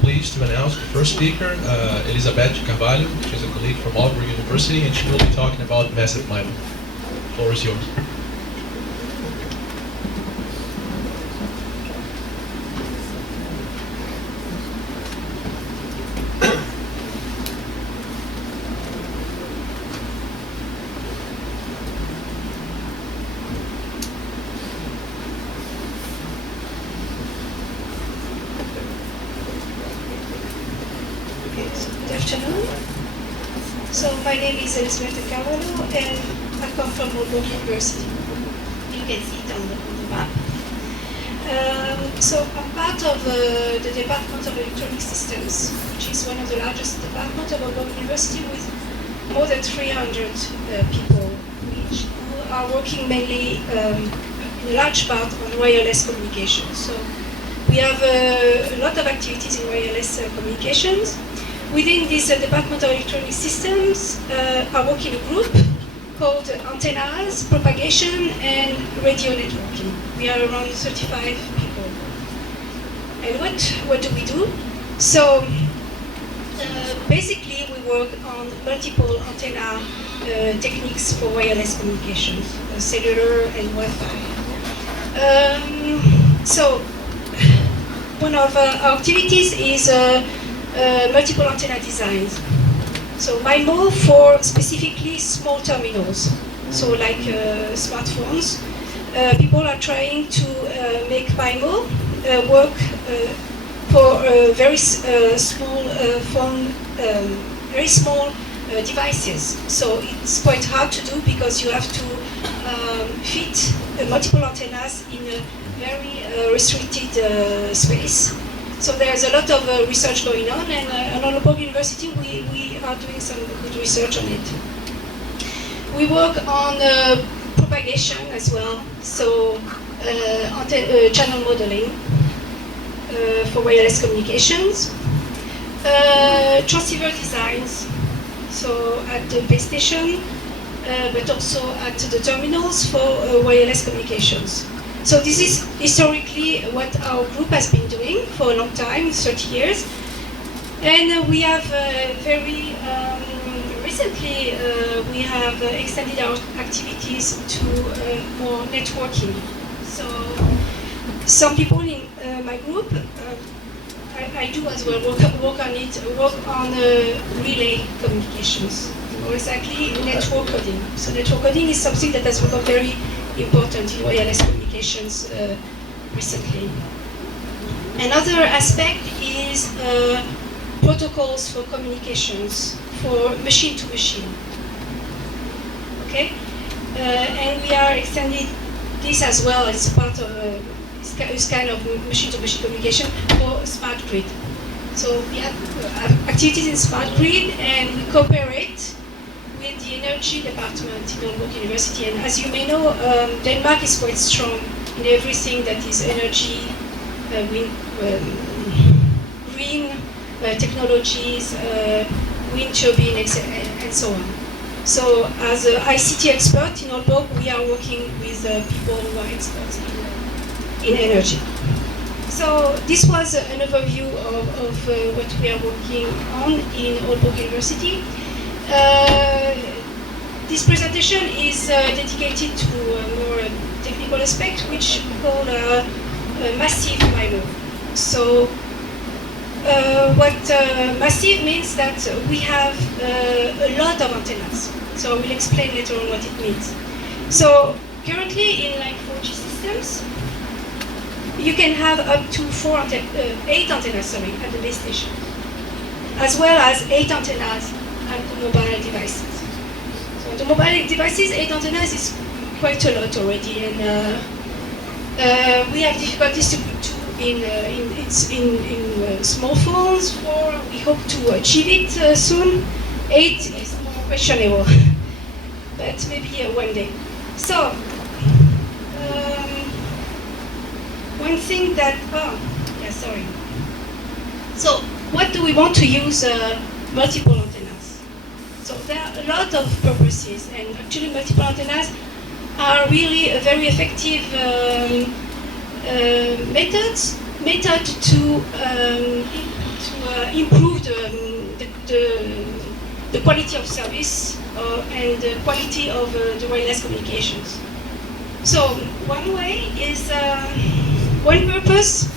pleased to announce the first speaker, Elizabeth Carvalho. She's a colleague from Auburn University, and she will be talking about massive MIMO. The floor is yours. Good afternoon. So my name is Elizabeth Carvalho and I come from Auburn University. You can see it on the map. So I'm part of the Department of Electronic Systems, which is one of the largest departments of Auburn University with more than 300 people, which are working mainly in a large part on wireless communication. So we have a lot of activities in wireless communications. Within this Department of Electronic Systems, I work in a group called Antennas, Propagation, and Radio Networking. We are around 35 people. And what do we do? So basically, we work on multiple antenna techniques for wireless communications, cellular and Wi-Fi. So one of our activities is multiple antenna designs. So MIMO for specifically small terminals, so like smartphones. People are trying to make MIMO work for very small phone, very small devices. So it's quite hard to do because you have to fit multiple antennas in a very restricted space. So there's a lot of research going on, and at Auburn University we are doing some good research on it. We work on propagation as well, so channel modeling for wireless communications, transceiver designs, so at the base station, but also at the terminals for wireless communications. So this is historically what our group has been doing for a long time, 30 years. And we have very recently, we have extended our activities to more networking. So some people in my group, I do as well, work on relay communications, or exactly network coding. So network coding is something that has become very important in wireless communications recently. Another aspect is protocols for communications for machine to machine. Okay, and we are extending this as well as part of this kind of machine to machine communication for smart grid. So we have activities in smart grid, and we cooperate with the energy department in Auburn University. And as you may know, Denmark is quite strong in everything that is energy, green technologies, wind turbine, and so on. So as an ICT expert in Auburn, we are working with people who are experts in energy. So this was an overview of what we are working on in Auburn University. This presentation is dedicated to a more technical aspect, which we call massive MIMO. So what massive means that we have a lot of antennas. So I will explain later on what it means. So currently in like 4G systems, you can have up to 8 antennas at the base station, as well as 8 antennas at the mobile devices. So the mobile devices, 8 antennas is quite a lot already, and we have difficulties to put 2 in small phones. 4, we hope to achieve it soon. 8 is more questionable, but maybe one day. So one thing that, So what do we want to use multiple antennas? So there are a lot of purposes, and actually multiple antennas are really a very effective method to improve the quality of service and the quality of the wireless communications. So one way is, one purpose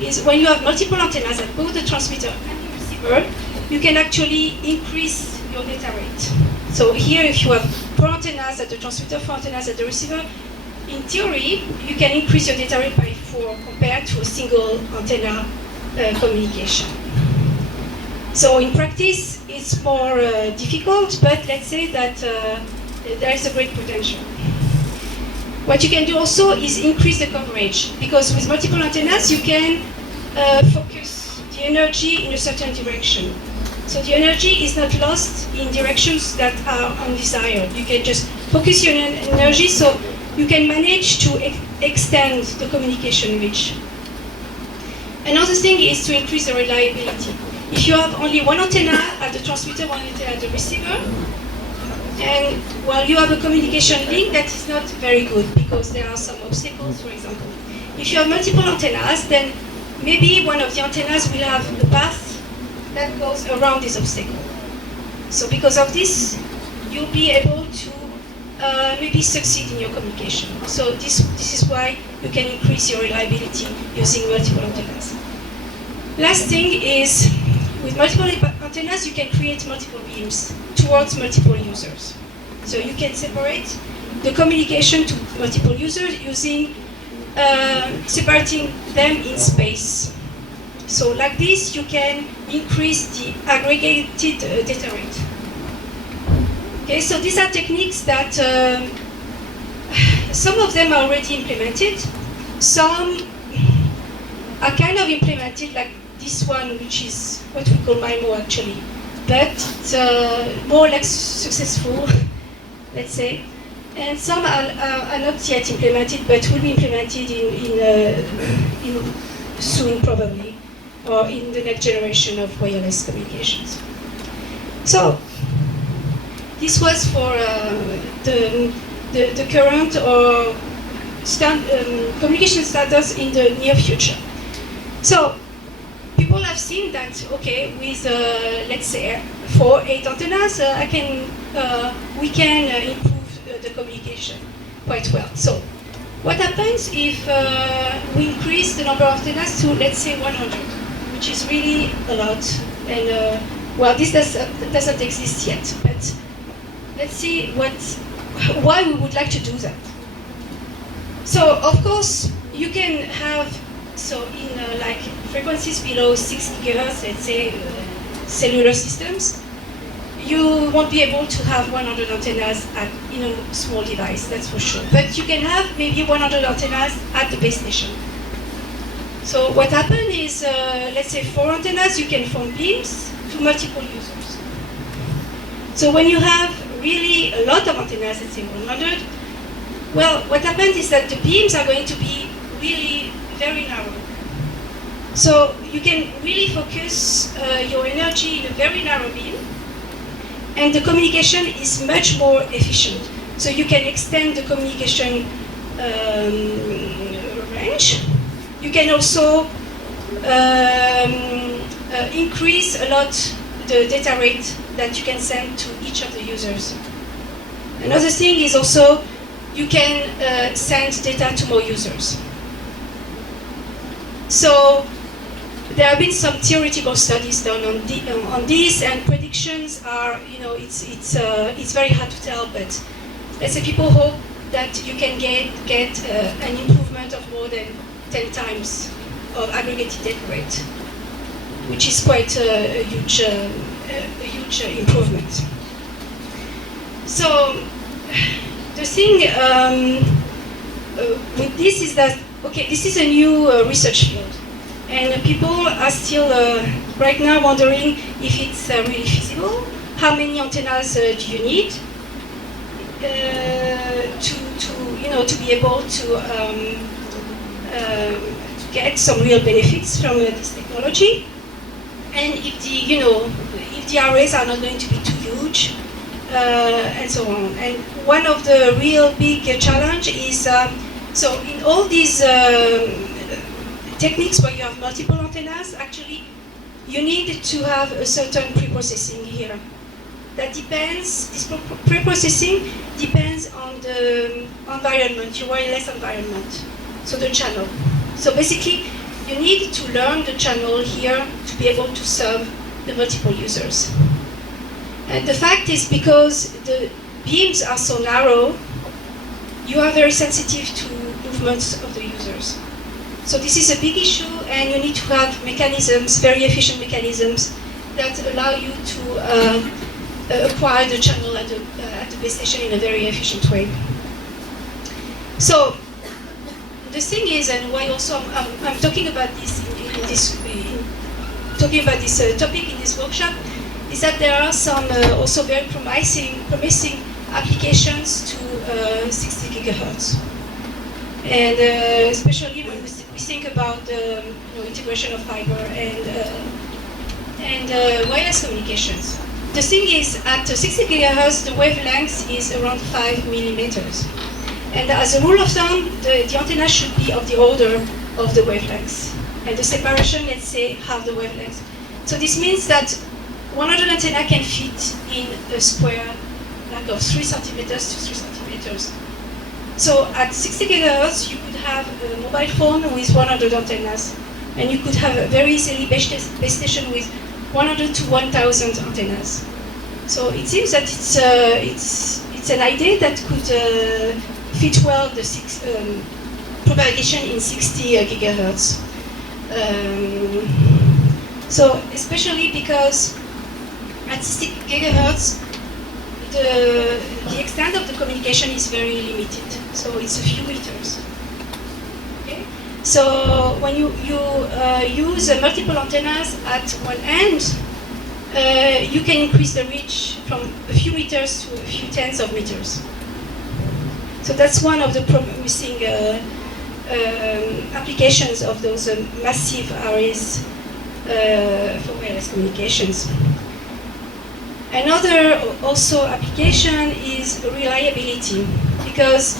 is when you have multiple antennas at both the transmitter and the receiver, you can actually increase your data rate. So here, if you have 4 antennas at the transmitter, 4 antennas at the receiver, in theory, you can increase your data rate by 4 compared to a single antenna communication. So in practice, it's more difficult, but let's say that there is a great potential. What you can do also is increase the coverage, because with multiple antennas, you can focus the energy in a certain direction. So the energy is not lost in directions that are undesired. You can just focus your energy so you can manage to extend the communication reach. Another thing is to increase the reliability. If you have only one antenna at the transmitter, one antenna at the receiver, and well, you have a communication link that is not very good because there are some obstacles, for example. If you have multiple antennas, then maybe one of the antennas will have a path that goes around this obstacle. So because of this, you'll be able to maybe succeed in your communication. So this is why you can increase your reliability using multiple antennas. Last thing is, with multiple antennas, you can create multiple beams towards multiple users. So you can separate the communication to multiple users using separating them in space. So like this, you can increase the aggregated data rate. Okay, so these are techniques that some of them are already implemented. Some are kind of implemented, like this one, which is what we call MIMO actually, but it's more or less successful, let's say. And some are not yet implemented, but will be implemented in soon probably, or in the next generation of wireless communications. So this was for the current or communication standards in the near future. So people have seen that, okay, with let's say 4-8 antennas, we can improve the communication quite well. So what happens if we increase the number of antennas to, let's say, 100, which is really a lot, and well, this doesn't exist yet, but let's see why we would like to do that. So of course you can have, so in like frequencies below 6 GHz, let's say cellular systems, you won't be able to have 100 antennas in a small device, that's for sure. But you can have maybe 100 antennas at the base station. So what happens is, let's say 4 antennas, you can form beams to multiple users. So when you have really a lot of antennas, let's say 100, well, what happens is that the beams are going to be really very narrow. So you can really focus your energy in a very narrow beam, and the communication is much more efficient. So you can extend the communication range. You can also increase a lot the data rate that you can send to each of the users. Another thing is also you can send data to more users. So there have been some theoretical studies done on this, and predictions are, it's very hard to tell, but let's say people hope that you can get an improvement of more than 10 times of aggregated data rate, which is quite a huge improvement. So the thing with this is that, okay, this is a new research field, and people are still right now wondering if it's really feasible. How many antennas do you need to be able to get some real benefits from this technology, and if the arrays are not going to be too huge, and so on. And one of the real big challenge is, so in all these techniques where you have multiple antennas, actually you need to have a certain pre-processing here. That depends, this pre-processing depends on the environment, your wireless environment, so the channel. So basically, you need to learn the channel here to be able to serve the multiple users. And the fact is because the beams are so narrow, you are very sensitive to movements of the users. So this is a big issue, and you need to have mechanisms, very efficient mechanisms, that allow you to acquire the channel at the base station in a very efficient way. So the thing is, and why also I'm talking about this talking about this topic in this workshop, is that there are some also very promising applications to 60 gigahertz, and especially when we think about the integration of fiber and wireless communications. The thing is, at 60 gigahertz, the wavelength is around 5 millimeters. And as a rule of thumb, the antenna should be of the order of the wavelength. And the separation, let's say, half the wavelength. So this means that 100 antenna can fit in a square like of 3 centimeters to 3 centimeters. So at 60 gigahertz, you could have a mobile phone with 100 antennas. And you could have a very easily base station with 100 to 1,000 antennas. So it seems that it's an idea that could fit well the propagation in 60 gigahertz. So especially because at 60 gigahertz, the extent of the communication is very limited. So it's a few meters. Okay? So when you use multiple antennas at one end, you can increase the reach from a few meters to a few tens of meters. So that's one of the promising applications of those massive arrays for wireless communications. Another also application is reliability, because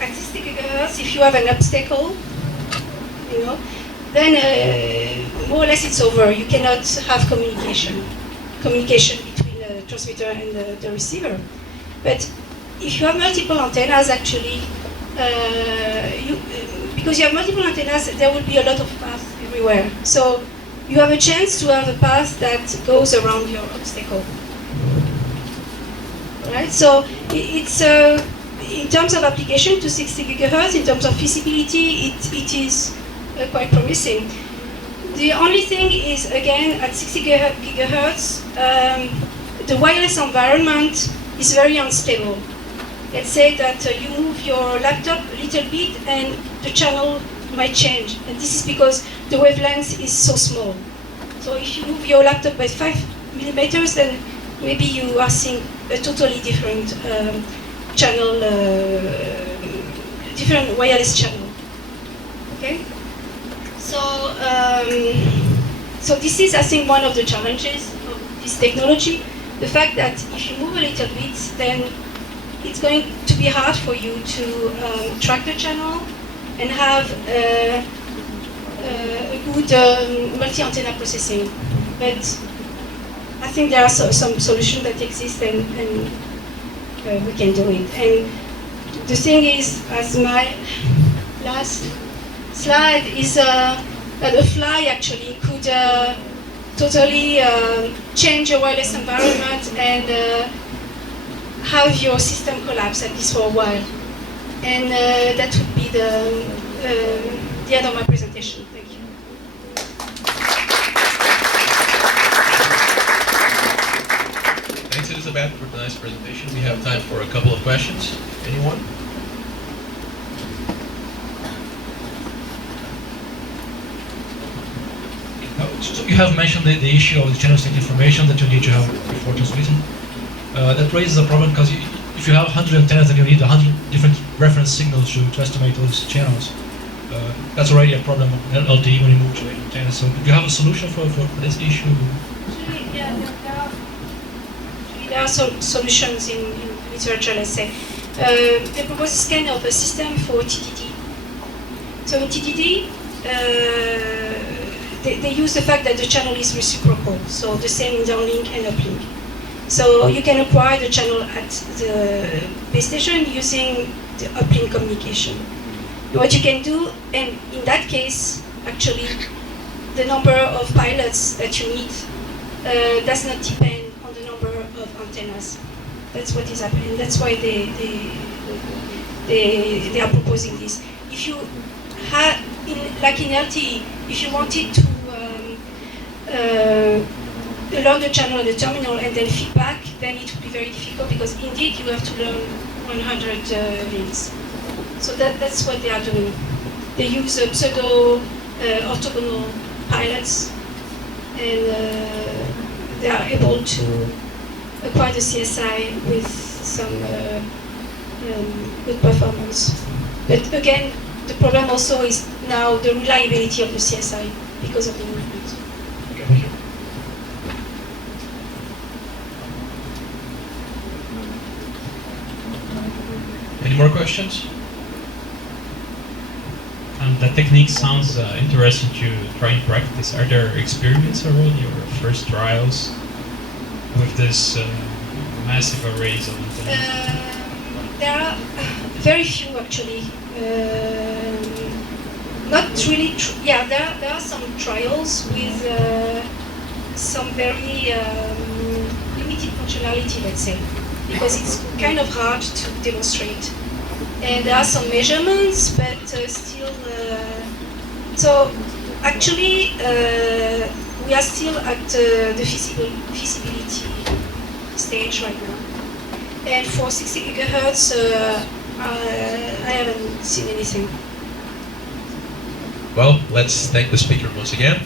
at 60 gigahertz, if you have an obstacle, then more or less it's over. You cannot have communication between the transmitter and the receiver. But if you have multiple antennas, actually, because you have multiple antennas, there will be a lot of paths everywhere. So you have a chance to have a path that goes around your obstacle. Right? So it's in terms of application to 60 gigahertz, in terms of feasibility, it is quite promising. The only thing is, again, at 60 gigahertz, the wireless environment is very unstable. Let's say that you move your laptop a little bit and the channel might change. And this is because the wavelength is so small. So if you move your laptop by 5 millimeters, then maybe you are seeing a totally different channel, different wireless channel. Okay? So, so this is, I think, one of the challenges of this technology. The fact that if you move a little bit, then it's going to be hard for you to track the channel and have a good multi-antenna processing. But I think there are some solutions that exist, and we can do it. And the thing is, as my last slide is that a fly actually could totally change your wireless environment and have your system collapse, at least for a while. And that would be the end of my presentation. Thank you. Thanks, Elizabeth, for the nice presentation. We have time for a couple of questions. Anyone? So you have mentioned the issue of the channel state information that you need to have before transmitting. That raises a problem because if you have 100 antennas, then you need 100 different reference signals to estimate those channels. That's already a problem on LTE when you move to antennas. So do you have a solution for this issue? There are solutions in literature, let's say. They propose this kind of a system for TDD. So in TDD, they use the fact that the channel is reciprocal, so the same in downlink and uplink. So you can acquire the channel at the base station using the uplink communication. What you can do, and in that case, actually, the number of pilots that you need does not depend on the number of antennas. That's what is happening. That's why they are proposing this. If you had, like in LTE, if you wanted to learn the channel at the terminal and then feedback, then it would be very difficult because indeed you have to learn 100 links. So that's what they are doing. They use pseudo orthogonal pilots, and they are able to acquire the CSI with some good performance. But again, the problem also is now the reliability of the CSI because of the movement. Okay, thank you. Any more questions? The technique sounds interesting to try and practice. Are there experiments already or first trials with this massive arrays of antennas? There are very few actually. Not really. There are some trials with some very limited functionality, let's say, because it's kind of hard to demonstrate. And there are some measurements, but still. So actually, we are still at the feasibility stage right now. And for 60 gigahertz, I haven't seen anything. Well, let's thank the speaker once again.